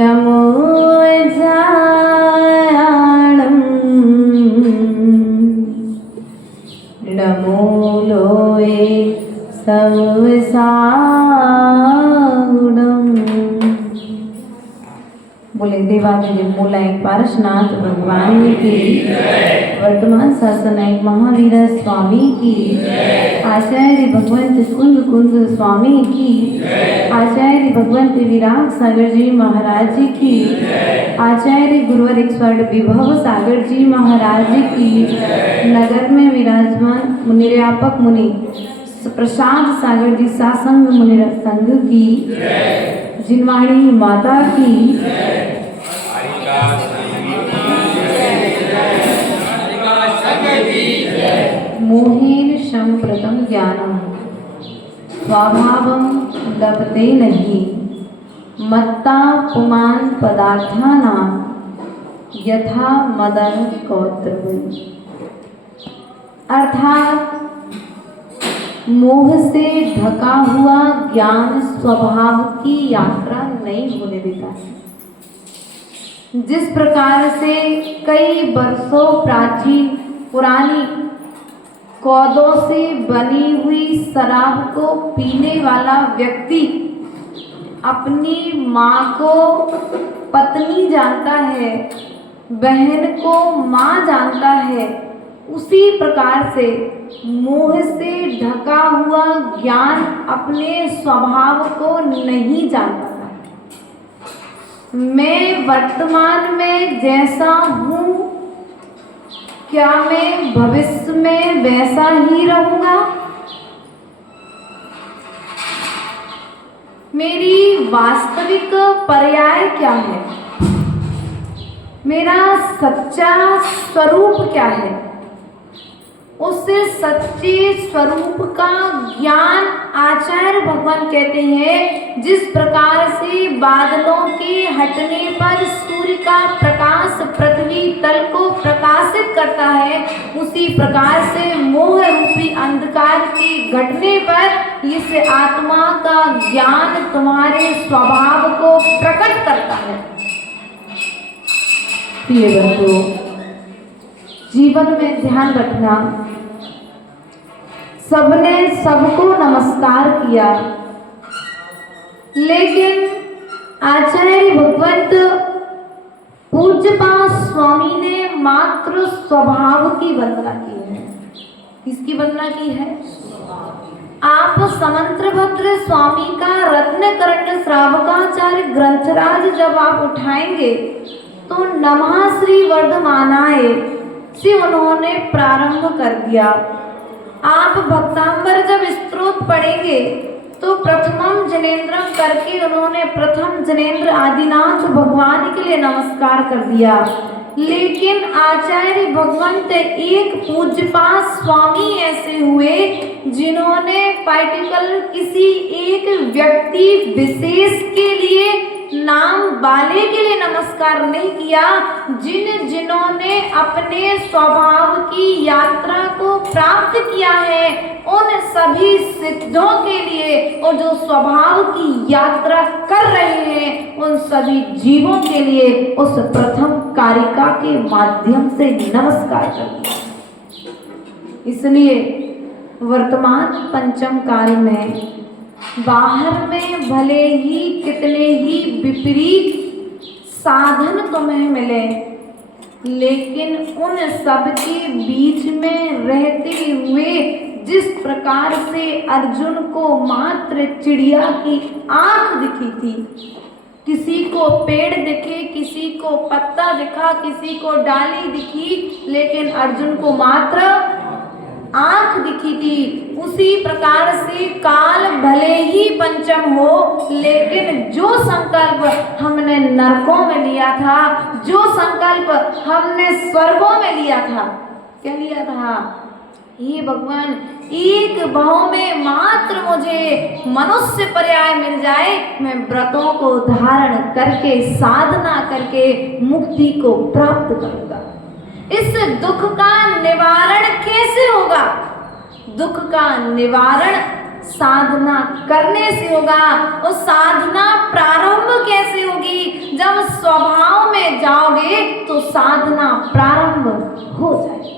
नमो जायाणं नमो लोये सर्वसागुणं। बोले देवादिदेव मूलायक पारशनाथ भगवान की, वर्तमान शासनायक महावीर स्वामी की, आचार्य भगवंत कुंद कुंद स्वामी की, आचार्य भगवंत विराग सागर जी महाराज की, आचार्य गुरुवर स्वर्ण विभव सागर जी महाराज की, नगर में विराजमान मुनिर्यापक मुनि प्रसाद सागर जी सासंग मुनि संघ की, जिनवाणी माता की, मोहेन संप्रतम ज्ञानम स्वभावं लभते नहीं, मत्ता पुमान पदार्थानां यथा मदन कौत्रवै। अर्थात मोह से ढका हुआ ज्ञान स्वभाव की यात्रा नहीं होने देता है। जिस प्रकार से कई वर्षों प्राचीन पुरानी कौदों से बनी हुई शराब को पीने वाला व्यक्ति अपनी माँ को पत्नी जानता है, बहन को माँ जानता है, उसी प्रकार से मोह से ढका हुआ ज्ञान अपने स्वभाव को नहीं जानता। मैं वर्तमान में जैसा हूँ, क्या मैं भविष्य में वैसा ही रहूँगा? मेरी वास्तविक पर्याय क्या है? मेरा सच्चा स्वरूप क्या है? उस सच्चे स्वरूप का ज्ञान आचार्य भगवान कहते हैं, जिस प्रकार से बादलों के हटने पर सूर्य का प्रकाश पृथ्वी तल को प्रकाशित करता है, उसी प्रकार से मोह रूपी अंधकार के घटने पर इस आत्मा का ज्ञान तुम्हारे स्वभाव को प्रकट करता है। प्रिय बंधु, जीवन में ध्यान रखना, सबने सबको नमस्कार किया, लेकिन आचार्य भगवंत पूज्यपाद स्वामी ने मात्र स्वभाव की वंदना की है। किसकी वंदना की है? आप समंत्रभद्र स्वामी का रत्नकर्ण श्रावकाचार्य ग्रंथराज जब आप उठाएंगे तो नमः श्री वर्धमानाय से उन्होंने प्रारंभ कर दिया। आप भक्तांबर जब स्तोत्र पढ़ेंगे तो प्रथमम जनेन्द्रम करके उन्होंने प्रथम जनेन्द्र आदिनाथ भगवान के लिए नमस्कार कर दिया। लेकिन आचार्य भगवंत एक पूज्यपाद स्वामी ऐसे हुए जिन्होंने पार्टिकुलर किसी एक व्यक्ति विशेष के लिए, नाम वाले के लिए नमस्कार नहीं किया, जिन्होंने अपने स्वभाव की यात्रा को प्राप्त किया है उन सभी सिद्धों के लिए, और जो स्वभाव की यात्रा कर रहे हैं उन सभी जीवों के लिए उस प्रथम कारिका के माध्यम से नमस्कार करते हैं। इसलिए वर्तमान पंचम काल में बाहर में भले ही कितने ही विपरीत साधन तुम्हें मिले, लेकिन उन सब के बीच में रहते हुए जिस प्रकार से अर्जुन को मात्र चिड़िया की आंख दिखी थी, किसी को पेड़ दिखे, किसी को पत्ता दिखा, किसी को डाली दिखी, लेकिन अर्जुन को मात्र आंख दिखी थी, उसी प्रकार से काल भले ही पंचम हो, लेकिन जो संकल्प हमने नरकों में लिया था, जो संकल्प हमने स्वर्गों में लिया था, क्या लिया था? हे भगवान, एक भाव में मात्र मुझे मनुष्य पर्याय मिल जाए, मैं व्रतों को धारण करके साधना करके मुक्ति को प्राप्त करूंगा। इस दुख का निवारण कैसे होगा? दुख का निवारण साधना करने से होगा। और साधना प्रारंभ कैसे होगी? जब स्वभाव में जाओगे तो साधना प्रारंभ हो जाएगी।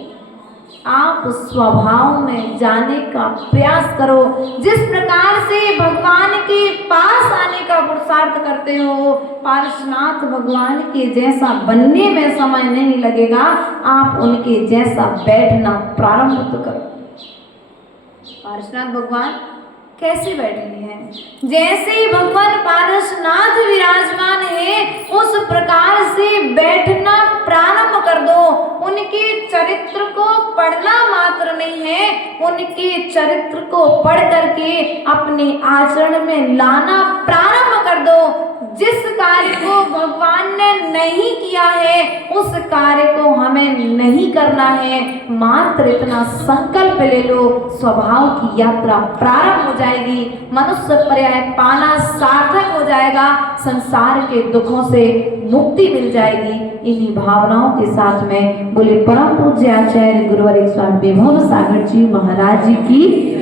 आप स्वभाव में जाने का प्रयास करो। जिस प्रकार से भगवान के पास आने का पुरुषार्थ करते हो, पार्श्वनाथ भगवान के जैसा बनने में समय नहीं लगेगा। आप उनके जैसा बैठना प्रारंभ तो करो। पार्श्वनाथ भगवान कैसे बैठे हैं? जैसे भगवान पार्श्वनाथ विराजमान है, उस प्रकार से बैठना प्रारंभ कर दो। उनके चरित्र को पढ़ना मात्र नहीं है, उनके चरित्र को पढ़ करके अपने आचरण में लाना प्रारंभ कर दो। जिस कार्य को भगवान ने नहीं किया है, उस कार्य को हमें नहीं करना है। मात्र इतना संकल्प ले लो, स्वभाव की यात्रा प्रारंभ हो जाएगी। मनुष्य पर्याय पाना सार्थक हो जाएगा। संसार के दुखों से मुक्ति मिल जाएगी। इन्हीं भावनाओं के साथ में बोले परम पूज्य आचार्य गुरुवर स्वामी विभव सागर जी महाराज जी की